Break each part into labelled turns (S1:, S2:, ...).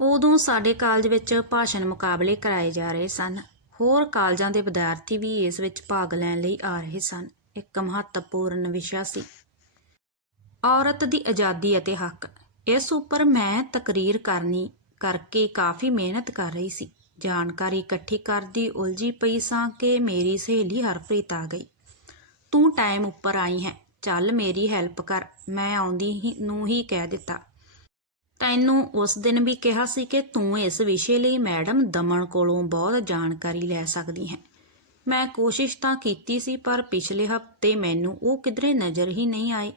S1: ਉਦੋਂ ਸਾਡੇ ਕਾਲਜ ਵਿੱਚ ਭਾਸ਼ਣ ਮੁਕਾਬਲੇ ਕਰਾਏ ਜਾ ਰਹੇ ਸਨ। ਹੋਰ ਕਾਲਜਾਂ ਦੇ ਵਿਦਿਆਰਥੀ ਵੀ ਇਸ ਵਿੱਚ ਭਾਗ ਲੈਣ ਲਈ ਆ ਰਹੇ ਸਨ। ਇੱਕ ਮਹੱਤਵਪੂਰਨ ਵਿਸ਼ਾ ਸੀ। ਔਰਤ ਦੀ ਆਜ਼ਾਦੀ ਅਤੇ ਹੱਕ। ਇਸ ਉੱਪਰ ਮੈਂ ਤਕਰੀਰ ਕਰਨੀ ਕਰਕੇ ਕਾਫੀ ਮਿਹਨਤ ਕਰ ਰਹੀ ਸੀ। ਜਾਣਕਾਰੀ ਇਕੱਠੀ ਕਰਦੀ ਉਲਝੀ ਪਈ ਸਾਂ ਕਿ ਮੇਰੀ ਸਹੇਲੀ ਹਰਪ੍ਰੀਤ ਆ ਗਈ। ਤੂੰ ਟਾਈਮ ਉੱਪਰ ਆਈ ਹੈ। ਚੱਲ ਮੇਰੀ ਹੈਲਪ ਕਰ। ਮੈਂ ਆਉਂਦੀ ਹੀ ਨੂੰ ਹੀ ਕਹਿ ਦਿੱਤਾ। ਤੈਨੂੰ ਉਸ ਦਿਨ ਵੀ ਕਿਹਾ ਸੀ ਕਿ ਤੂੰ ਇਸ ਵਿਸ਼ੇ ਲਈ ਮੈਡਮ ਦਮਨ ਕੋਲੋਂ ਬਹੁਤ ਜਾਣਕਾਰੀ ਲੈ ਸਕਦੀ ਹੈ। ਮੈਂ ਕੋਸ਼ਿਸ਼ ਤਾਂ ਕੀਤੀ ਸੀ, ਪਰ ਪਿਛਲੇ ਹਫ਼ਤੇ ਮੈਨੂੰ ਉਹ ਕਿਧਰੇ ਨਜ਼ਰ ਹੀ ਨਹੀਂ ਆਏ।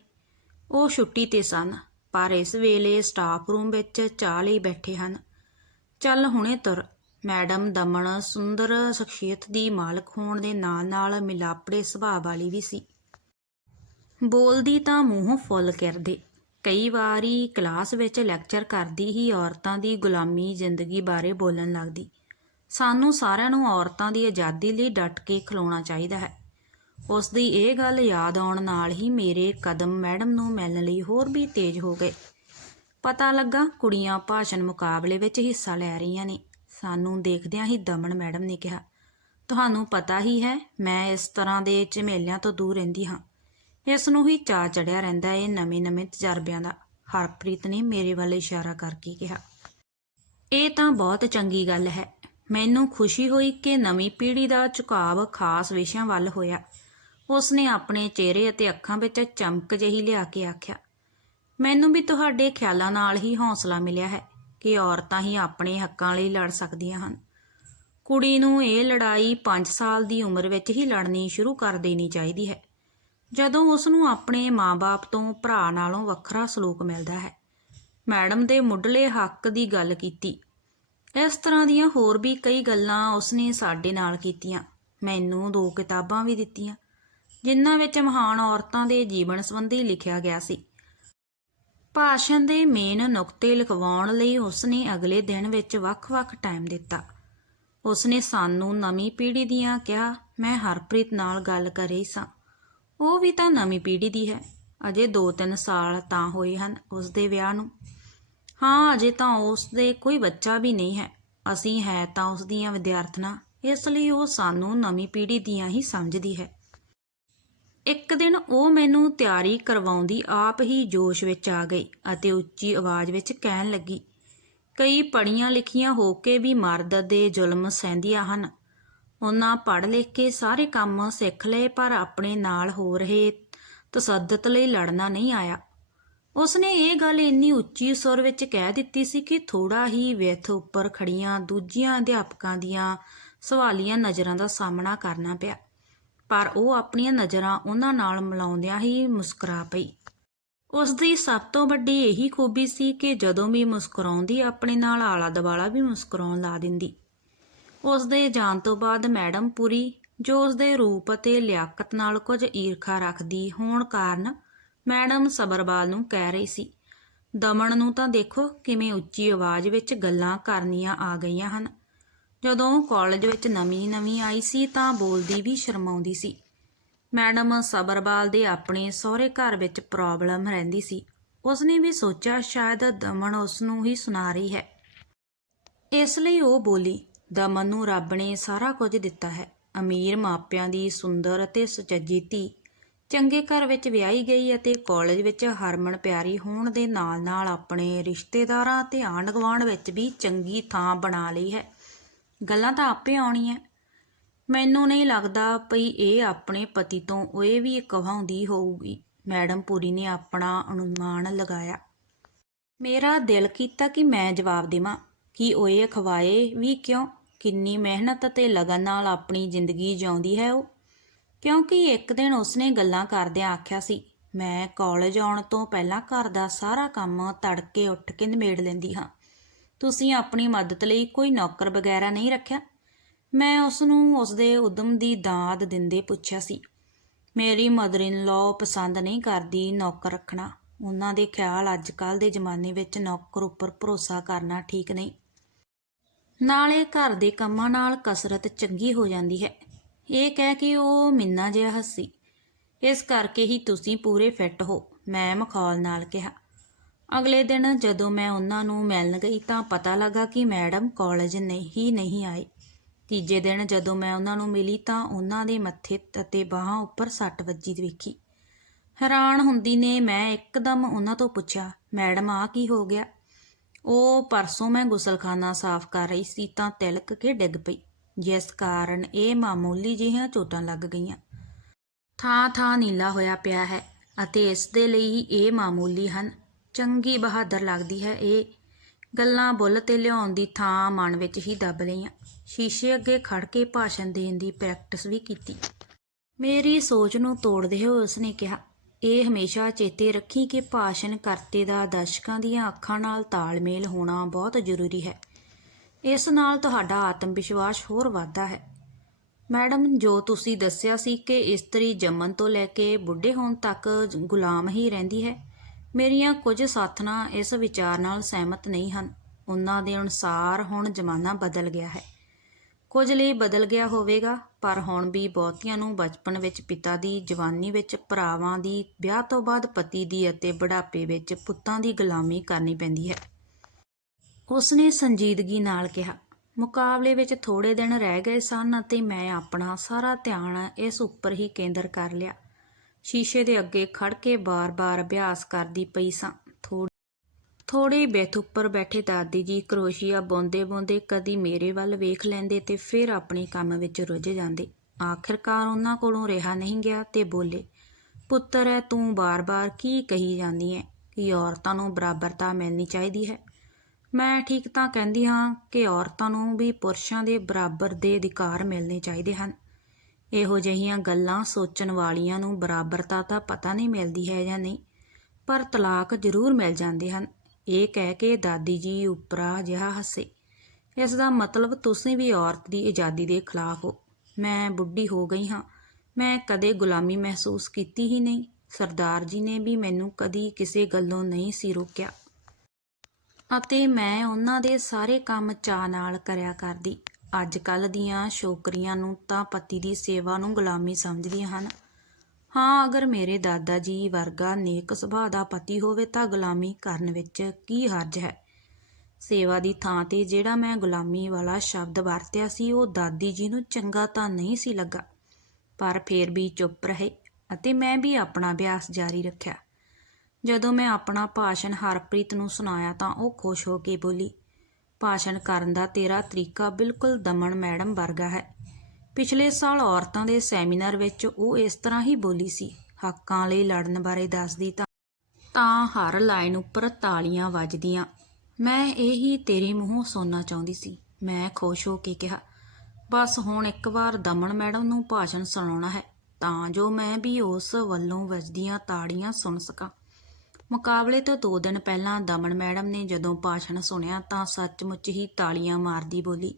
S1: ਉਹ ਛੁੱਟੀ ਤੇ ਸਨ, ਪਰ ਇਸ ਵੇਲੇ ਸਟਾਫ ਰੂਮ ਵਿੱਚ ਚਾਹ ਲਈ ਬੈਠੇ ਹਨ। ਚੱਲ ਹੁਣੇ ਤੁਰ। ਮੈਡਮ ਦਮਨ ਸੁੰਦਰ ਸ਼ਖਸੀਅਤ ਦੀ ਮਾਲਕ ਹੋਣ ਦੇ ਨਾਲ-ਨਾਲ ਮਿਲਾਪੜੇ ਸੁਭਾਅ ਵਾਲੀ ਵੀ ਸੀ। ਬੋਲਦੀ ਤਾਂ ਮੂੰਹੋਂ ਫੁੱਲ ਕਰਦੇ। ਕਈ ਵਾਰੀ ਕਲਾਸ ਵਿੱਚ ਲੈਕਚਰ ਕਰਦੀ ਹੀ ਔਰਤਾਂ ਦੀ ਗੁਲਾਮੀ ਜ਼ਿੰਦਗੀ ਬਾਰੇ ਬੋਲਣ ਲੱਗਦੀ। ਸਾਨੂੰ ਸਾਰਿਆਂ ਨੂੰ ਔਰਤਾਂ ਦੀ ਆਜ਼ਾਦੀ ਲਈ ਡਟ ਕੇ ਖਲੋਣਾ ਚਾਹੀਦਾ ਹੈ। ਉਸ ਦੀ ਇਹ ਗੱਲ ਯਾਦ ਆਉਣ ਨਾਲ ਹੀ ਮੇਰੇ ਕਦਮ ਮੈਡਮ ਨੂੰ ਮਿਲਣ ਲਈ ਹੋਰ ਵੀ ਤੇਜ਼ ਹੋ ਗਏ। ਪਤਾ ਲੱਗਾ ਕੁੜੀਆਂ ਭਾਸ਼ਣ ਮੁਕਾਬਲੇ ਵਿੱਚ ਹਿੱਸਾ ਲੈ ਰਹੀਆਂ ਨੇ। ਸਾਨੂੰ ਦੇਖਦਿਆਂ ਹੀ ਦਮਨ ਮੈਡਮ ਨੇ ਕਿਹਾ, ਤੁਹਾਨੂੰ ਪਤਾ ਹੀ ਹੈ, ਮੈਂ ਇਸ ਤਰ੍ਹਾਂ ਦੇ ਝਮੇਲਿਆਂ ਤੋਂ ਦੂਰ ਰਹਿੰਦੀ ਹਾਂ। ਇਸ ਨੂੰ ਹੀ ਚਾਅ ਚੜਿਆ ਰਹਿੰਦਾ ਏ ਨਵੇਂ-ਨਵੇਂ ਤਜਰਬਿਆਂ ਦਾ। ਹਰਪ੍ਰੀਤ ਨੇ ਮੇਰੇ ਵੱਲ ਇਸ਼ਾਰਾ ਕਰਕੇ ਕਿਹਾ, ਇਹ ਤਾਂ ਬਹੁਤ ਚੰਗੀ ਗੱਲ ਹੈ। ਮੈਨੂੰ ਖੁਸ਼ੀ ਹੋਈ ਕਿ ਨਵੀਂ ਪੀੜ੍ਹੀ ਦਾ ਝੁਕਾਵ ਖਾਸ ਵਿਸ਼ਿਆਂ ਵੱਲ ਹੋਇਆ। ਉਸਨੇ ਆਪਣੇ ਚਿਹਰੇ ਅਤੇ ਅੱਖਾਂ ਵਿੱਚ ਚਮਕ ਜਿਹੀ ਲਿਆ ਕੇ ਆਖਿਆ, ਮੈਨੂੰ ਵੀ ਤੁਹਾਡੇ ਖਿਆਲਾਂ ਨਾਲ ਹੀ ਹੌਸਲਾ ਮਿਲਿਆ ਹੈ ਕਿ ਔਰਤਾਂ ਹੀ ਆਪਣੇ ਹੱਕਾਂ ਲਈ ਲੜ ਸਕਦੀਆਂ ਹਨ। ਕੁੜੀ ਨੂੰ ਇਹ ਲੜਾਈ 5 ਸਾਲ ਦੀ ਉਮਰ ਵਿੱਚ ਹੀ ਲੜਨੀ ਸ਼ੁਰੂ ਕਰ ਦੇਣੀ ਚਾਹੀਦੀ ਹੈ। ਜਦੋਂ ਉਸ ਨੂੰ ਆਪਣੇ ਬਾਪ ਤੋਂ ਭਰਾ ਨਾਲੋਂ ਵੱਖਰਾ ਸਲੂਕ ਮਿਲਦਾ ਹੈ। ਮੈਡਮ ਦੇ ਮੁੱਢਲੇ ਹੱਕ ਦੀ ਗੱਲ ਕੀਤੀ। ਇਸ ਤਰ੍ਹਾਂ ਦੀਆਂ ਹੋਰ ਵੀ ਕਈ ਗੱਲਾਂ ਉਸਨੇ ਸਾਡੇ ਨਾਲ ਕੀਤੀਆਂ। ਮੈਨੂੰ ਦੋ ਕਿਤਾਬਾਂ ਵੀ ਦਿੱਤੀਆਂ, ਜਿਨ੍ਹਾਂ ਵਿੱਚ ਮਹਾਨ ਔਰਤਾਂ ਦੇ ਜੀਵਨ ਸੰਬੰਧੀ ਲਿਖਿਆ ਗਿਆ ਸੀ। ਭਾਸ਼ਣ ਦੇ ਮੇਨ ਨੁਕਤੇ ਲਿਖਵਾਉਣ ਲਈ ਉਸਨੇ ਅਗਲੇ ਦਿਨ ਵਿੱਚ ਵੱਖ-ਵੱਖ ਟਾਈਮ ਦਿੱਤਾ। ਉਸਨੇ ਸਾਨੂੰ ਨਵੀਂ ਪੀੜ੍ਹੀ ਦੀਆਂ ਕਿਹਾ, ਮੈਂ ਹਰਪ੍ਰੀਤ ਨਾਲ ਗੱਲ ਕਰ ਰਹੀ ਸਾਂ। ਉਹ ਵੀ ਤਾਂ ਨਵੀਂ ਪੀੜ੍ਹੀ ਦੀ ਹੈ। ਅਜੇ 2-3 ਸਾਲ ਤਾਂ ਹੋਏ ਹਨ ਉਸ ਦੇ ਵਿਆਹ ਨੂੰ। ਹਾਂ, ਅਜੇ ਤਾਂ ਉਸ ਦੇ ਕੋਈ ਬੱਚਾ ਵੀ ਨਹੀਂ ਹੈ। ਅਸੀਂ ਹੈ ਤਾਂ ਉਸ ਦੀਆਂ ਵਿਦਿਆਰਥਣਾਂ, ਇਸ ਲਈ ਉਹ ਸਾਨੂੰ ਨਵੀਂ ਪੀੜ੍ਹੀ ਦੀਆਂ ਹੀ ਸਮਝਦੀ ਹੈ। ਇੱਕ ਦਿਨ ਉਹ ਮੈਨੂੰ ਤਿਆਰੀ ਕਰਵਾਉਂਦੀ ਆਪ ਹੀ ਜੋਸ਼ ਵਿੱਚ ਆ ਗਈ ਅਤੇ ਉੱਚੀ ਆਵਾਜ਼ ਵਿੱਚ ਕਹਿਣ ਲੱਗੀ, ਕਈ ਪੜੀਆਂ ਲਿਖੀਆਂ ਹੋ ਕੇ ਵੀ ਮਰਦ ਦੇ ਜ਼ੁਲਮ ਸਹਿੰਦੀਆਂ ਹਨ। ਉਹਨਾਂ ਪੜ੍ਹ ਲਿਖ ਕੇ ਸਾਰੇ ਕੰਮ ਸਿੱਖ ਲਏ, ਪਰ ਆਪਣੇ ਨਾਲ ਹੋ ਰਹੇ ਤਸੱਦਤ ਲਈ ਲੜਨਾ ਨਹੀਂ ਆਇਆ। ਉਸਨੇ ਇਹ ਗੱਲ ਇੰਨੀ ਉੱਚੀ ਸੁਰ ਵਿੱਚ ਕਹਿ ਦਿੱਤੀ ਸੀ ਕਿ ਥੋੜਾ ਹੀ ਵਿੱਥ ਉੱਪਰ ਖੜੀਆਂ ਦੂਜੀਆਂ ਅਧਿਆਪਕਾਂ ਦੀਆਂ ਸਵਾਲੀਆਂ ਨਜ਼ਰਾਂ ਦਾ ਸਾਹਮਣਾ ਕਰਨਾ ਪਿਆ, ਪਰ ਉਹ ਆਪਣੀਆਂ ਨਜ਼ਰਾਂ ਉਹਨਾਂ ਨਾਲ ਮਿਲਾਉਂਦਿਆਂ ਹੀ ਮੁਸਕਰਾ ਪਈ। ਉਸ ਦੀ ਸਭ ਤੋਂ ਵੱਡੀ ਇਹੀ ਖੂਬੀ ਸੀ ਕਿ ਜਦੋਂ ਵੀ ਮੁਸਕਰਾਉਂਦੀ, ਆਪਣੇ ਨਾਲ ਆਲਾ ਦਵਾਲਾ ਵੀ ਮੁਸਕਰਾਉਣ ਲਾ ਦਿੰਦੀ। ਉਸ ਦੇ ਜਾਣ ਤੋਂ ਬਾਅਦ ਮੈਡਮ ਪੁਰੀ, ਜੋ ਉਸ ਦੇ ਰੂਪ ਅਤੇ ਲਿਆਕਤ ਨਾਲ ਕੁਝ ਈਰਖਾ ਰੱਖਦੀ ਹੋਣ ਕਾਰਨ ਮੈਡਮ ਸਬਰਵਾਲ ਨੂੰ ਕਹਿ ਰਹੀ ਸੀ, ਦਮਨ ਨੂੰ ਤਾਂ ਦੇਖੋ ਕਿਵੇਂ ਉੱਚੀ ਆਵਾਜ਼ ਵਿੱਚ ਗੱਲਾਂ ਕਰਨੀਆਂ ਆ ਗਈਆਂ ਹਨ। ਜਦੋਂ ਉਹ ਕਾਲਜ ਵਿੱਚ ਨਵੀਂ-ਨਵੀਂ ਆਈ ਸੀ ਤਾਂ ਬੋਲਦੀ ਵੀ ਸ਼ਰਮਾਉਂਦੀ ਸੀ। ਮੈਡਮ ਸਬਰਵਾਲ ਦੇ ਆਪਣੇ ਸਹੁਰੇ ਘਰ ਵਿੱਚ ਪ੍ਰੋਬਲਮ ਰਹਿੰਦੀ ਸੀ। ਉਸਨੇ ਵੀ ਸੋਚਿਆ, ਸ਼ਾਇਦ ਦਮਨ ਉਸ ਨੂੰ ਹੀ ਸੁਣਾ ਰਹੀ ਹੈ। ਇਸ ਲਈ ਉਹ ਬੋਲੀ ਦਮਨ ਨੂੰ ਰੱਬ ਨੇ ਸਾਰਾ ਕੁਝ ਦਿੱਤਾ ਹੈ। ਅਮੀਰ ਮਾਪਿਆਂ ਦੀ ਸੁੰਦਰ ਅਤੇ ਸੁਚੱਜੀ ਧੀ ਚੰਗੇ ਘਰ ਵਿੱਚ ਵਿਆਹੀ ਗਈ ਅਤੇ ਕਾਲਜ ਵਿੱਚ ਹਰਮਨ ਪਿਆਰੀ ਹੋਣ ਦੇ ਨਾਲ-ਨਾਲ ਆਪਣੇ ਰਿਸ਼ਤੇਦਾਰਾਂ ਅਤੇ ਆਂਢ-ਗੁਆਂਢ ਵਿੱਚ ਵੀ ਚੰਗੀ ਥਾਂ ਬਣਾ ਲਈ ਹੈ। ਗੱਲਾਂ ਤਾਂ ਆਪੇ ਆਉਣੀਆਂ। ਮੈਨੂੰ ਨਹੀਂ ਲੱਗਦਾ ਪਈ ਇਹ ਆਪਣੇ ਪਤੀ ਤੋਂ ਉਹ ਇਹ ਵੀ ਕਹਾਉਂਦੀ ਹੋਊਗੀ। ਮੈਡਮ ਪੂਰੀ ਨੇ ਆਪਣਾ ਅਨੁਮਾਨ ਲਗਾਇਆ। ਮੇਰਾ ਦਿਲ ਕੀਤਾ ਕਿ ਮੈਂ ਜਵਾਬ ਦੇਵਾਂ ਕਿ ਉਹ ਇਹ ਖਵਾਏ ਵੀ ਕਿਉਂ? ਕਿੰਨੀ ਮਿਹਨਤ ਅਤੇ ਲਗਨ ਨਾਲ ਆਪਣੀ ਜ਼ਿੰਦਗੀ ਜਿਉਂਦੀ ਹੈ ਉਹ? ਕਿਉਂਕਿ ਇੱਕ ਦਿਨ ਉਸਨੇ ਗੱਲਾਂ ਕਰਦਿਆਂ ਆਖਿਆ ਸੀ, ਮੈਂ ਕਾਲਜ ਆਉਣ ਤੋਂ ਪਹਿਲਾਂ ਘਰ ਦਾ ਸਾਰਾ ਕੰਮ ਤੜਕੇ ਉੱਠ ਕੇ ਨਿਮੇੜ ਲੈਂਦੀ ਹਾਂ। ਤੁਸੀਂ ਆਪਣੀ ਮਦਦ ਲਈ ਕੋਈ ਨੌਕਰ ਵਗੈਰਾ ਨਹੀਂ ਰੱਖਿਆ? ਮੈਂ ਉਸ ਨੂੰ ਉਸ ਦੇ ਉਦਮ ਦੀ ਦਾਦ ਦਿੰਦੇ ਪੁੱਛਿਆ ਸੀ, ਮੇਰੀ ਮਦਰ ਇਨ ਲਾਅ ਪਸੰਦ ਨਹੀਂ ਕਰਦੀ ਨੌਕਰ ਰੱਖਣਾ। ਉਹਨਾਂ ਦੇ ਖਿਆਲ ਅੱਜ ਕੱਲ ਦੇ ਜ਼ਮਾਨੇ ਵਿੱਚ ਨੌਕਰ ਉੱਪਰ ਭਰੋਸਾ ਕਰਨਾ ਠੀਕ ਨਹੀਂ। ਨਾਲੇ ਘਰ ਦੇ ਕੰਮਾਂ ਨਾਲ ਕਸਰਤ ਚੰਗੀ ਹੋ ਜਾਂਦੀ ਹੈ। ਇਹ ਕਹਿ ਕੇ ਉਹ ਮਿੰਨਾ ਜਿਹਾ ਹੱਸੀ। ਇਸ ਕਰਕੇ ਹੀ ਤੁਸੀਂ ਪੂਰੇ ਫਿੱਟ ਹੋ, ਮੈਂ ਮਖੌਲ ਨਾਲ ਕਿਹਾ। ਅਗਲੇ ਦਿਨ ਜਦੋਂ ਮੈਂ ਉਹਨਾਂ ਨੂੰ ਮਿਲਣ ਗਈ ਤਾਂ ਪਤਾ ਲੱਗਾ ਕਿ ਮੈਡਮ ਕਾਲਜ ਨਹੀਂ ਨਹੀਂ ਆਏ। ਤੀਜੇ ਦਿਨ ਜਦੋਂ ਮੈਂ ਉਹਨਾਂ ਨੂੰ ਮਿਲੀ ਤਾਂ ਉਹਨਾਂ ਦੇ ਮੱਥੇ ਅਤੇ ਬਾਹਾਂ ਉੱਪਰ ਸੱਟ ਵੱਜੀ ਵੇਖੀ। ਹੈਰਾਨ ਹੁੰਦੀ ਨੇ ਮੈਂ ਇੱਕਦਮ ਉਹਨਾਂ ਤੋਂ ਪੁੱਛਿਆ, ਮੈਡਮ ਆ ਕੀ ਹੋ ਗਿਆ? ਉਹ ਪਰਸੋਂ ਮੈਂ ਗੁਸਲਖਾਨਾ ਸਾਫ਼ ਕਰ ਰਹੀ ਸੀ ਤਾਂ ਤਿਲਕ ਕੇ ਡਿੱਗ ਪਈ। ਜਿਸ ਕਾਰਨ ਇਹ ਮਾਮੂਲੀ ਜਿਹੀਆਂ ਚੋਟਾਂ ਲੱਗ ਗਈਆਂ। ਥਾਂ ਥਾਂ ਨੀਲਾ ਹੋਇਆ ਪਿਆ ਹੈ ਅਤੇ ਇਸ ਦੇ ਲਈ ਹੀ ਇਹ ਮਾਮੂਲੀ ਹਨ। ਚੰਗੀ ਬਹਾਦਰ ਲੱਗਦੀ ਹੈ ਇਹ। ਗੱਲਾਂ ਬੁੱਲ ਤੇ ਲਿਆਉਣ ਦੀ ਥਾਂ ਮਨ ਵਿੱਚ ਹੀ ਦੱਬ ਲਈਆਂ। ਸ਼ੀਸ਼ੇ ਅੱਗੇ ਖੜ ਕੇ ਭਾਸ਼ਣ ਦੇਣ ਦੀ ਪ੍ਰੈਕਟਿਸ ਵੀ ਕੀਤੀ। ਮੇਰੀ ਸੋਚ ਨੂੰ ਤੋੜਦੇ ਹੋਏ ਉਸਨੇ ਕਿਹਾ ਇਹ ਹਮੇਸ਼ਾ ਚੇਤੇ ਰੱਖੀ ਕਿ ਭਾਸ਼ਣ ਕਰਤੇ ਦਾ ਦਰਸ਼ਕਾਂ ਦੀਆਂ ਅੱਖਾਂ ਨਾਲ ਤਾਲਮੇਲ ਹੋਣਾ ਬਹੁਤ ਜ਼ਰੂਰੀ ਹੈ। ਇਸ ਨਾਲ ਤੁਹਾਡਾ ਆਤਮ ਵਿਸ਼ਵਾਸ ਹੋਰ ਵੱਧਦਾ ਹੈ। ਮੈਡਮ, ਜੋ ਤੁਸੀਂ ਦੱਸਿਆ ਸੀ ਕਿ ਇਸਤਰੀ ਜੰਮਣ ਤੋਂ ਲੈ ਕੇ ਬੁੱਢੇ ਹੋਣ ਤੱਕ ਗੁਲਾਮ ਹੀ ਰਹਿੰਦੀ ਹੈ, ਮੇਰੀਆਂ ਕੁਝ ਸਾਥਣਾਂ ਇਸ ਵਿਚਾਰ ਨਾਲ ਸਹਿਮਤ ਨਹੀਂ ਹਨ। ਉਹਨਾਂ ਦੇ ਅਨੁਸਾਰ ਹੁਣ ਜ਼ਮਾਨਾ ਬਦਲ ਗਿਆ ਹੈ। ਕੁਝ ਲਈ ਬਦਲ ਗਿਆ ਹੋਵੇਗਾ। ਪਰ ਹੁਣ ਵੀ ਬਹੁਤੀਆਂ ਨੂੰ ਬਚਪਨ ਵਿੱਚ ਪਿਤਾ ਦੀ ਜਵਾਨੀ ਵਿੱਚ ਭਰਾਵਾਂ ਦੀ, ਵਿਆਹ ਤੋਂ ਬਾਅਦ ਪਤੀ ਦੀ ਅਤੇ ਬੁਢਾਪੇ ਵਿੱਚ ਪੁੱਤਾਂ ਦੀ ਗੁਲਾਮੀ ਕਰਨੀ ਪੈਂਦੀ ਹੈ। ਉਸਨੇ ਸੰਜੀਦਗੀ ਨਾਲ ਕਿਹਾ, ਮੁਕਾਬਲੇ ਵਿੱਚ ਥੋੜੇ ਦਿਨ ਰਹਿ ਗਏ ਸਨ ਅਤੇ ਮੈਂ ਆਪਣਾ ਸਾਰਾ ਧਿਆਨ ਇਸ ਉੱਪਰ ਹੀ ਕੇਂਦਰ ਕਰ ਲਿਆ। ਸ਼ੀਸ਼ੇ ਦੇ ਅੱਗੇ ਖੜ ਕੇ ਬਾਰ-ਬਾਰ ਅਭਿਆਸ ਕਰਦੀ ਪਈ ਸਾਂ। ਥੋੜੀ ਥੋੜੀ ਉੱਪਰ ਬੈਠੇ ਦਾਦੀ ਜੀ ਕਰੋਸ਼ੀਆ ਬੁਣਦੇ-ਬੁਣਦੇ ਕਦੀ ਮੇਰੇ ਵੱਲ ਵੇਖ ਲੈਂਦੇ ਤੇ ਫਿਰ ਆਪਣੇ ਕੰਮ ਵਿੱਚ ਰੁੱਝ ਜਾਂਦੇ। ਆਖਿਰਕਾਰ ਉਹਨਾਂ ਕੋਲੋਂ ਰਿਹਾ ਨਹੀਂ ਗਿਆ ਤੇ ਬੋਲੇ, ਪੁੱਤਰ ਹੈ ਤੂੰ ਬਾਰ-ਬਾਰ ਕੀ ਕਹੀ ਜਾਂਦੀ ਹੈ ਕਿ ਔਰਤਾਂ ਨੂੰ ਬਰਾਬਰਤਾ ਮਿਲਣੀ ਚਾਹੀਦੀ ਹੈ? ਮੈਂ ਠੀਕ ਤਾਂ ਕਹਿੰਦੀ ਹਾਂ ਕਿ ਔਰਤਾਂ ਨੂੰ ਵੀ ਪੁਰਸ਼ਾਂ ਦੇ ਬਰਾਬਰ ਦੇ ਅਧਿਕਾਰ ਮਿਲਣੇ ਚਾਹੀਦੇ ਹਨ। ਇਹੋ ਜਿਹੀਆਂ ਗੱਲਾਂ ਸੋਚਣ ਵਾਲੀਆਂ ਨੂੰ ਬਰਾਬਰਤਾ ਤਾਂ ਪਤਾ ਨਹੀਂ ਮਿਲਦੀ ਹੈ ਜਾਂ ਨਹੀਂ, ਪਰ ਤਲਾਕ ਜ਼ਰੂਰ ਮਿਲ ਜਾਂਦੇ ਹਨ। ਇਹ ਕਹਿ ਕੇ ਦਾਦੀ ਜੀ ਉਪਰਾ ਜਿਹਾ ਹੱਸੇ। ਇਸ ਦਾ ਮਤਲਬ ਤੁਸੀਂ ਵੀ ਔਰਤ ਦੀ ਆਜ਼ਾਦੀ ਦੇ ਖਿਲਾਫ ਹੋ। ਮੈਂ ਬੁੱਢੀ ਹੋ ਗਈ ਹਾਂ। ਮੈਂ ਕਦੇ ਗੁਲਾਮੀ ਮਹਿਸੂਸ ਕੀਤੀ ਹੀ ਨਹੀਂ। ਸਰਦਾਰ ਜੀ ਨੇ ਵੀ ਮੈਨੂੰ ਕਦੀ ਕਿਸੇ ਗੱਲੋਂ ਨਹੀਂ ਸੀ ਰੋਕਿਆ। ਅਤੇ ਮੈਂ ਉਹਨਾਂ ਦੇ ਸਾਰੇ ਕੰਮ ਚਾਅ ਨਾਲ ਕਰਿਆ ਕਰਦੀ। ਅੱਜ ਕੱਲ ਦੀਆਂ ਛੋਕਰੀਆਂ ਨੂੰ ਤਾਂ ਪਤੀ ਦੀ ਸੇਵਾ ਨੂੰ ਗੁਲਾਮੀ ਸਮਝਦੀਆਂ ਹਨ। ਹਾਂ, ਅਗਰ ਮੇਰੇ ਦਾਦਾ ਜੀ ਵਰਗਾ ਨੇਕ ਸੁਭਾਅ ਦਾ ਪਤੀ ਹੋਵੇ ਤਾਂ ਗੁਲਾਮੀ ਕਰਨ ਵਿੱਚ ਕੀ ਹਰਜ ਹੈ? ਸੇਵਾ ਦੀ ਥਾਂ ਤੇ ਜਿਹੜਾ ਮੈਂ ਗੁਲਾਮੀ ਵਾਲਾ ਸ਼ਬਦ ਵਰਤਿਆ ਸੀ, ਉਹ ਦਾਦੀ ਜੀ ਨੂੰ ਚੰਗਾ ਤਾਂ ਨਹੀਂ ਸੀ ਲੱਗਾ। ਪਰ ਫੇਰ ਵੀ ਚੁੱਪ ਰਹੇ ਅਤੇ ਮੈਂ ਵੀ ਆਪਣਾ ਅਭਿਆਸ ਜਾਰੀ ਰੱਖਿਆ। ਜਦੋਂ ਮੈਂ ਆਪਣਾ ਭਾਸ਼ਣ ਹਰਪ੍ਰੀਤ ਨੂੰ ਸੁਣਾਇਆ ਤਾਂ ਉਹ ਖੁਸ਼ ਹੋ ਕੇ ਬੋਲੀ, ਭਾਸ਼ਣ ਕਰਨ ਦਾ ਤੇਰਾ ਤਰੀਕਾ ਬਿਲਕੁਲ ਦਮਨ ਮੈਡਮ ਵਰਗਾ ਹੈ। ਪਿਛਲੇ ਸਾਲ ਔਰਤਾਂ ਦੇ ਸੈਮੀਨਾਰ ਵਿੱਚ ਉਹ ਇਸ ਤਰ੍ਹਾਂ ਹੀ ਬੋਲੀ ਸੀ, ਹੱਕਾਂ ਲਈ ਲੜਨ ਬਾਰੇ ਦੱਸਦੀ ਤਾਂ ਤਾਂ ਹਰ ਲਾਈਨ ਉੱਪਰ ਤਾਲੀਆਂ ਵੱਜਦੀਆਂ। ਮੈਂ ਇਹੀ ਤੇਰੇ ਮੂੰਹੋਂ ਸੁਣਨਾ ਚਾਹੁੰਦੀ ਸੀ। ਮੈਂ ਖੁਸ਼ ਹੋ ਕੇ ਕਿਹਾ, ਬਸ ਹੁਣ ਇੱਕ ਵਾਰ ਦਮਨ ਮੈਡਮ ਨੂੰ ਭਾਸ਼ਣ ਸੁਣਾਉਣਾ ਹੈ, ਤਾਂ ਜੋ ਮੈਂ ਵੀ ਉਸ ਵੱਲੋਂ ਵੱਜਦੀਆਂ ਤਾੜੀਆਂ ਸੁਣ ਸਕਾਂ। ਮੁਕਾਬਲੇ ਤੋਂ ਦੋ ਦਿਨ ਪਹਿਲਾਂ ਦਮਨ ਮੈਡਮ ਨੇ ਜਦੋਂ ਭਾਸ਼ਣ ਸੁਣਿਆ ਤਾਂ ਸੱਚਮੁੱਚ ਹੀ ਤਾਲੀਆਂ ਮਾਰਦੀ ਬੋਲੀ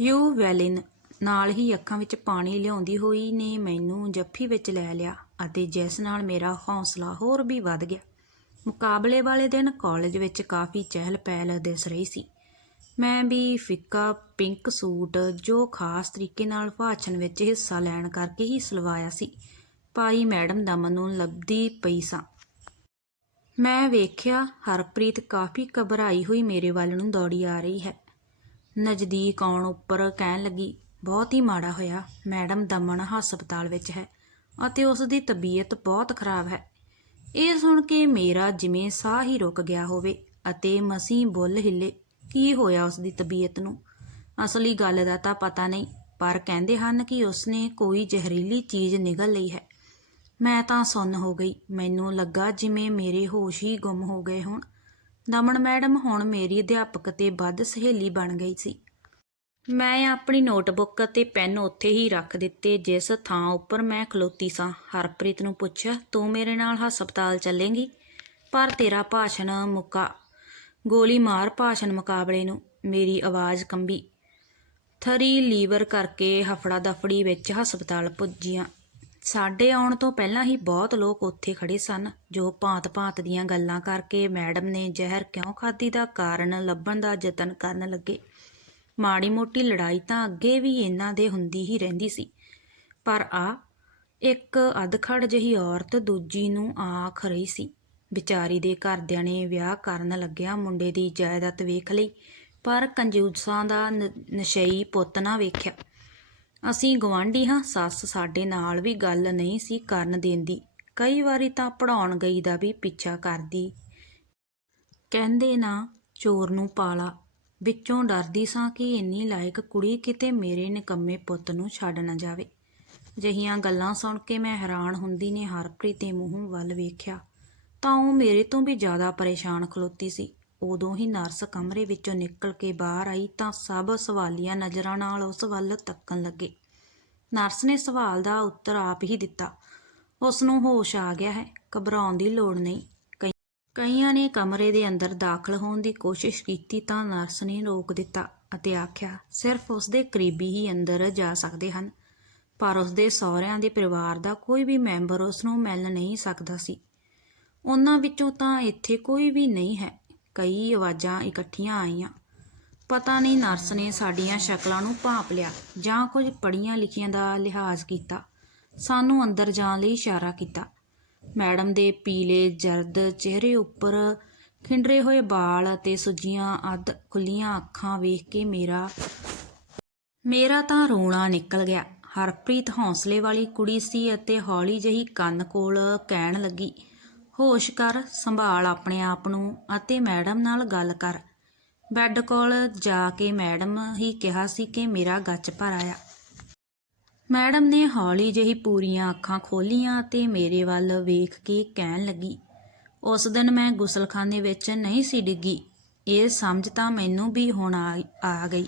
S1: ਯੂ ਵੈਲਿਨ ਨਾਲ ਹੀ ਅੱਖਾਂ ਵਿੱਚ ਪਾਣੀ ਲਿਆਉਂਦੀ ਹੋਈ ਨੇ ਮੈਨੂੰ ਜੱਫੀ ਵਿੱਚ ਲੈ ਲਿਆ ਅਤੇ ਜਿਸ ਨਾਲ ਮੇਰਾ ਹੌਸਲਾ ਹੋਰ ਵੀ ਵੱਧ ਗਿਆ। ਮੁਕਾਬਲੇ ਵਾਲੇ ਦਿਨ ਕਾਲਜ ਵਿੱਚ ਕਾਫੀ ਚਹਿਲ ਪਹਿਲ ਦਿਸ ਰਹੀ ਸੀ। ਮੈਂ ਵੀ ਫਿੱਕਾ ਪਿੰਕ ਸੂਟ ਜੋ ਖਾਸ ਤਰੀਕੇ ਨਾਲ ਭਾਸ਼ਣ ਵਿੱਚ ਹਿੱਸਾ ਲੈਣ ਕਰਕੇ ਹੀ ਸਲਵਾਇਆ ਸੀ। ਪਾਈ ਮੈਡਮ ਦਮਨ ਨੂੰ ਲੱਭਦੀ ਪਈ ਸਾਂ। ਮੈਂ ਵੇਖਿਆ ਹਰਪ੍ਰੀਤ ਕਾਫੀ ਘਬਰਾਈ ਹੋਈ ਮੇਰੇ ਵੱਲ ਨੂੰ ਦੌੜੀ ਆ ਰਹੀ ਹੈ। ਨਜ਼ਦੀਕ ਆਉਣ ਉੱਪਰ ਕਹਿਣ ਲੱਗੀ ਬਹੁਤ ਹੀ ਮਾੜਾ ਹੋਇਆ। ਮੈਡਮ ਦਮਨ ਹਸਪਤਾਲ ਵਿੱਚ ਹੈ ਅਤੇ ਉਸ ਦੀ ਤਬੀਅਤ ਬਹੁਤ ਖਰਾਬ ਹੈ। ਇਹ ਸੁਣ ਕੇ ਮੇਰਾ ਜਿਵੇਂ ਸਾਹ ਹੀ ਰੁਕ ਗਿਆ ਹੋਵੇ ਅਤੇ ਮਸੀਂ ਬੁੱਲ ਹਿੱਲੇ। ਕੀ ਹੋਇਆ ਉਸ ਦੀ ਤਬੀਅਤ ਨੂੰ? ਅਸਲੀ ਗੱਲ ਦਾ ਤਾਂ ਪਤਾ ਨਹੀਂ, ਪਰ ਕਹਿੰਦੇ ਹਨ ਕਿ ਉਸਨੇ ਕੋਈ ਜ਼ਹਿਰੀਲੀ ਚੀਜ਼ ਨਿਗਲ ਲਈ ਹੈ। ਮੈਂ ਤਾਂ ਸੁੰਨ ਹੋ ਗਈ। ਮੈਨੂੰ ਲੱਗਾ ਜਿਵੇਂ ਮੇਰੇ ਹੋਸ਼ ਹੀ ਗੁੰਮ ਹੋ ਗਏ ਹੋਣ। ਦਮਨ ਮੈਡਮ ਹੁਣ ਮੇਰੀ ਅਧਿਆਪਕ ਤੇ ਵੱਧ ਸਹੇਲੀ ਬਣ ਗਈ ਸੀ। ਮੈਂ ਆਪਣੀ ਨੋਟਬੁੱਕ ਅਤੇ ਪੈਨ ਉੱਥੇ ਹੀ ਰੱਖ ਦਿੱਤੇ, ਜਿਸ ਥਾਂ ਉੱਪਰ ਮੈਂ ਖਲੋਤੀ ਸਾਂ। ਹਰਪ੍ਰੀਤ ਨੂੰ ਪੁੱਛਿਆ, ਤੂੰ ਮੇਰੇ ਨਾਲ ਹਸਪਤਾਲ ਚੱਲੇਂਗੀ? ਪਰ ਤੇਰਾ ਭਾਸ਼ਣ ਮੁੱਕਾ ਗੋਲੀ ਮਾਰ ਭਾਸ਼ਣ ਮੁਕਾਬਲੇ ਨੂੰ। ਮੇਰੀ ਆਵਾਜ਼ ਕੰਬੀ। ਥਰੀ ਲੀਵਰ ਕਰਕੇ ਹਫੜਾ ਦਫੜੀ ਵਿੱਚ ਹਸਪਤਾਲ ਪੁੱਜੀਆਂ। ਸਾਡੇ ਆਉਣ ਤੋਂ ਪਹਿਲਾਂ ਹੀ ਬਹੁਤ ਲੋਕ ਉੱਥੇ ਖੜੇ ਸਨ, ਜੋ ਭਾਂਤ-ਭਾਂਤ ਦੀਆਂ ਗੱਲਾਂ ਕਰਕੇ ਮੈਡਮ ਨੇ ਜ਼ਹਿਰ ਕਿਉਂ ਖਾਧੀ ਦਾ ਕਾਰਨ ਲੱਭਣ ਦਾ ਯਤਨ ਕਰਨ ਲੱਗੇ। ਮਾੜੀ ਮੋਟੀ ਲੜਾਈ ਤਾਂ ਅੱਗੇ ਵੀ ਇਹਨਾਂ ਦੇ ਹੁੰਦੀ ਹੀ ਰਹਿੰਦੀ ਸੀ। ਪਰ ਆ, ਇੱਕ ਅਧਖੜ ਜਿਹੀ ਔਰਤ ਦੂਜੀ ਨੂੰ ਆਖ ਰਹੀ ਸੀ। ਵਿਚਾਰੀ ਦੇ ਘਰਦਿਆਂ ਨੇ ਵਿਆਹ ਕਰਨ ਲੱਗਿਆ ਮੁੰਡੇ ਦੀ ਜਾਇਦਾਦ ਵੇਖ ਲਈ, ਪਰ ਕੰਜੂਸਾਂ ਦਾ ਨ- ਨਸ਼ਈ ਪੁੱਤ ਨਾ ਵੇਖਿਆ। ਅਸੀਂ ਗਵਾਂਢੀ ਹਾਂ, ਸੱਸ ਸਾਡੇ ਨਾਲ ਵੀ ਗੱਲ ਨਹੀਂ ਸੀ ਕਰਨ ਦਿੰਦੀ। ਕਈ ਵਾਰੀ ਤਾਂ ਪੜਾਉਣ ਗਈ ਦਾ ਵੀ ਪਿੱਛਾ ਕਰਦੀ। ਕਹਿੰਦੇ ਨਾ, ਚੋਰ ਨੂੰ ਪਾਲਾ। ਵਿੱਚੋਂ ਡਰਦੀ ਸਾਂ ਕਿ ਇੰਨੀ ਲਾਇਕ ਕੁੜੀ ਕਿਤੇ ਮੇਰੇ ਨਿਕੰਮੇ ਪੁੱਤ ਨੂੰ ਛੱਡ ਨਾ ਜਾਵੇ। ਜਹੀਆਂ ਗੱਲਾਂ ਸੁਣ ਕੇ ਮੈਂ ਹੈਰਾਨ ਹੁੰਦੀ ਨੇ ਹਰਪ੍ਰੀਤ ਦੇ ਮੂੰਹ ਵੱਲ ਵੇਖਿਆ। ਤਾਂ ਉਹ ਮੇਰੇ ਤੋਂ ਵੀ ਜ਼ਿਆਦਾ ਪਰੇਸ਼ਾਨ ਖਲੋਤੀ ਸੀ। ਉਦੋਂ ਹੀ ਨਰਸ ਕਮਰੇ ਵਿੱਚੋਂ ਨਿਕਲ ਕੇ ਬਾਹਰ ਆਈ ਤਾਂ ਸਭ ਸਵਾਲੀਆਂ ਨਜ਼ਰਾਂ ਨਾਲ ਉਸ ਵੱਲ ਤੱਕਣ ਲੱਗੇ। ਨਰਸ ਨੇ ਸਵਾਲ ਦਾ ਉੱਤਰ ਆਪ ਹੀ ਦਿੱਤਾ। ਉਸ ਨੂੰ ਹੋਸ਼ ਆ ਗਿਆ ਹੈ, ਘਬਰਾਉਣ ਦੀ ਲੋੜ ਨਹੀਂ। ਕਈਆਂ ਨੇ ਕਮਰੇ ਦੇ ਅੰਦਰ ਦਾਖਲ ਹੋਣ ਦੀ ਕੋਸ਼ਿਸ਼ ਕੀਤੀ ਤਾਂ ਨਰਸ ਨੇ ਰੋਕ ਦਿੱਤਾ ਅਤੇ ਆਖਿਆ, ਸਿਰਫ ਉਸ ਦੇ ਕਰੀਬੀ ਹੀ ਅੰਦਰ ਜਾ ਸਕਦੇ ਹਨ। ਪਰ ਉਸ ਦੇ ਸਹੁਰਿਆਂ ਦੇ ਪਰਿਵਾਰ ਦਾ ਕੋਈ ਵੀ ਮੈਂਬਰ ਉਸ ਨੂੰ ਮਿਲ ਨਹੀਂ ਸਕਦਾ ਸੀ। ਉਹਨਾਂ ਵਿੱਚੋਂ ਤਾਂ ਇੱਥੇ ਕੋਈ ਵੀ ਨਹੀਂ ਹੈ। ਕਈ ਆਵਾਜ਼ਾਂ ਇਕੱਠੀਆਂ ਆਈਆਂ। ਪਤਾ ਨਹੀਂ ਨਰਸ ਨੇ ਸਾਡੀਆਂ ਸ਼ਕਲਾਂ ਨੂੰ ਭਾਪ ਲਿਆ ਜਾਂ ਕੁਝ ਪੜੀਆਂ ਲਿਖੀਆਂ ਦਾ ਲਿਹਾਜ਼ ਕੀਤਾ। ਸਾਨੂੰ ਅੰਦਰ ਜਾਣ ਲਈ ਇਸ਼ਾਰਾ ਕੀਤਾ। ਮੈਡਮ ਦੇ ਪੀਲੇ ਜਰਦ ਚਿਹਰੇ ਉੱਪਰ ਖਿੰਡਰੇ ਹੋਏ ਵਾਲ ਅਤੇ ਸੁੱਜੀਆਂ ਅੱਧ ਖੁੱਲੀਆਂ ਅੱਖਾਂ ਵੇਖ ਕੇ ਮੇਰਾ ਮੇਰਾ ਤਾਂ ਰੋਣਾ ਨਿਕਲ ਗਿਆ। ਹਰਪ੍ਰੀਤ ਹੌਸਲੇ ਵਾਲੀ ਕੁੜੀ ਸੀ ਅਤੇ ਹੌਲੀ ਜਿਹੀ ਕੰਨ ਕੋਲ ਕਹਿਣ ਲੱਗੀ, ਹੋਸ਼ ਕਰ, ਸੰਭਾਲ ਆਪਣੇ ਆਪ ਨੂੰ ਅਤੇ ਮੈਡਮ ਨਾਲ ਗੱਲ ਕਰ। ਬੈੱਡ ਕੋਲ ਜਾ ਕੇ ਮੈਡਮ ਹੀ ਕਿਹਾ ਸੀ ਕਿ ਮੇਰਾ ਗੱਚ ਭਰ ਆਇਆ। ਮੈਡਮ ਨੇ ਹੌਲੀ ਜਿਹੀ ਪੂਰੀਆਂ ਅੱਖਾਂ ਖੋਲੀਆਂ ਅਤੇ ਮੇਰੇ ਵੱਲ ਵੇਖ ਕੇ ਕਹਿਣ ਲੱਗੀ, ਉਸ ਦਿਨ ਮੈਂ ਗੁਸਲਖਾਨੇ ਵਿੱਚ ਨਹੀਂ ਸੀ ਡਿੱਗੀ। ਇਹ ਸਮਝ ਤਾਂ ਮੈਨੂੰ ਵੀ ਹੁਣ ਆ ਆ ਗਈ।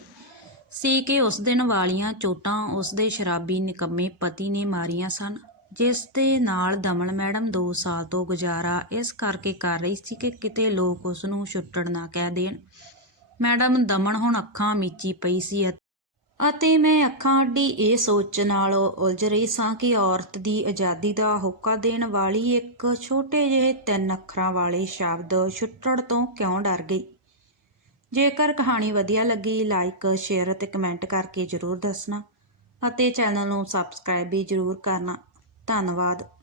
S1: ਸੀ ਕਿ ਉਸ ਦਿਨ ਵਾਲੀਆਂ ਚੋਟਾਂ ਉਸ ਦੇ ਸ਼ਰਾਬੀ ਨਿਕੰਮੇ ਪਤੀ ਨੇ ਮਾਰੀਆਂ ਸਨ, ਜਿਸ ਦੇ ਨਾਲ ਦਮਨ ਮੈਡਮ 2 ਸਾਲ ਤੋਂ ਗੁਜ਼ਾਰਾ ਇਸ ਕਰਕੇ ਕਰ ਰਹੀ ਸੀ ਕਿ ਕਿਤੇ ਲੋਕ ਉਸ ਨੂੰ ਛੁੱਟੜ ਨਾ ਕਹਿ ਦੇਣ। ਮੈਡਮ, ਦਮਨ ਹੁਣ ਅੱਖਾਂ ਮੀਚੀ ਪਈ ਸੀ ਅਤੇ ਮੈਂ ਅੱਖਾਂ ਅੱਡੀ ਇਹ ਸੋਚ ਨਾਲ ਉਲਝ ਰਹੀ ਸਾਂ ਕਿ ਔਰਤ ਦੀ ਆਜ਼ਾਦੀ ਦਾ ਹੋਕਾ ਦੇਣ ਵਾਲੀ ਇੱਕ ਛੋਟੇ ਜਿਹੇ ਤਿੰਨ ਅੱਖਰਾਂ ਵਾਲੇ ਸ਼ਬਦ ਛੁੱਟੜ ਤੋਂ ਕਿਉਂ ਡਰ ਗਈ? ਜੇਕਰ ਕਹਾਣੀ ਵਧੀਆ ਲੱਗੀ ਲਾਈਕ ਸ਼ੇਅਰ ਅਤੇ ਕਮੈਂਟ ਕਰਕੇ ਜਰੂਰ ਦੱਸਣਾ ਅਤੇ ਚੈਨਲ ਨੂੰ ਸਬਸਕ੍ਰਾਈਬ ਵੀ ਜਰੂਰ ਕਰਨਾ। ਧੰਨਵਾਦ।